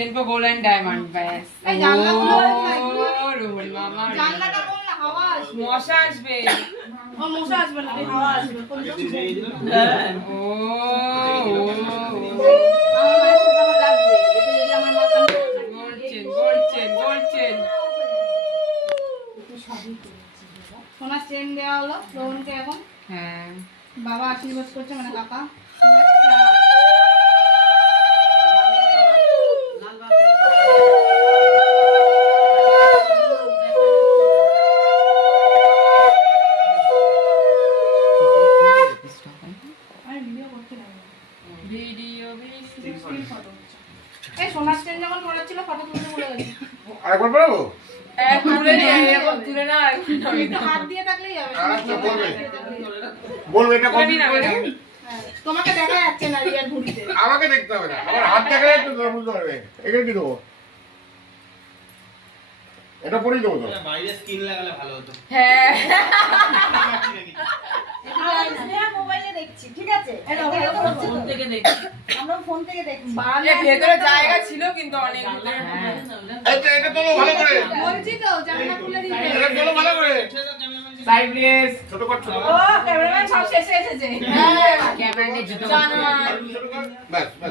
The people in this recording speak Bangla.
Senko Gold and Diamond ব্যাস। এই জানলাগুলো ও রুবেল মামা। জানলাটা বল না হাওয়া আসবে। মশা আসবে। ও মশা আসবে না, হাওয়া আসবে। কোন ও আমার মায়ের সাথে আমার লাগবে। এতে যদি আমার মা কান গোল্ড চেন। সোনার চেন দেওয়া হলো রোহনকে এখন। হ্যাঁ। বাবা আশীর্বাদ করছে মানে কাকা। এই সোনার চেন যখন পড়াচ্ছিল ফটো তুলতে ভুলে গেছি। আরেকবার বলবো? তুলে না একটু হাত দিয়ে থাকলেই হবে। আচ্ছা বলবে এটা কমপ্লিট করে দিন। হ্যাঁ, তোমাকে দেখা যাচ্ছে না রিয়ার ঘুড়িতে। আমাকে দেখতে হবে না, আমার হাত দেখা যাচ্ছে তো বুঝতে পারবে। এখানে কি দেবো? এটা পরেই দেবো তো। বাইরে স্কিন লাগালে ভালো হতো। হ্যাঁ। মোবাইলে দেখছি, ঠিক আছে? ফোন থেকে দেখি। আমরা ফোন থেকে দেখছি। ভেতরে জায়গা ছিল কিন্তু অনেক ভিতরে। এটা তোলো ভালো করে। বলছি তো জানলা খুলে দিতে। এটা তোলো ভালো করে। Side please. ছোট কর ছোট ও কর। ক্যামেরাম্যান সব শেষে এসেছে। হ্যাঁ, ক্যামেরা নিয়ে জুতো। ছোট কর। ব্যাস ব্যাস।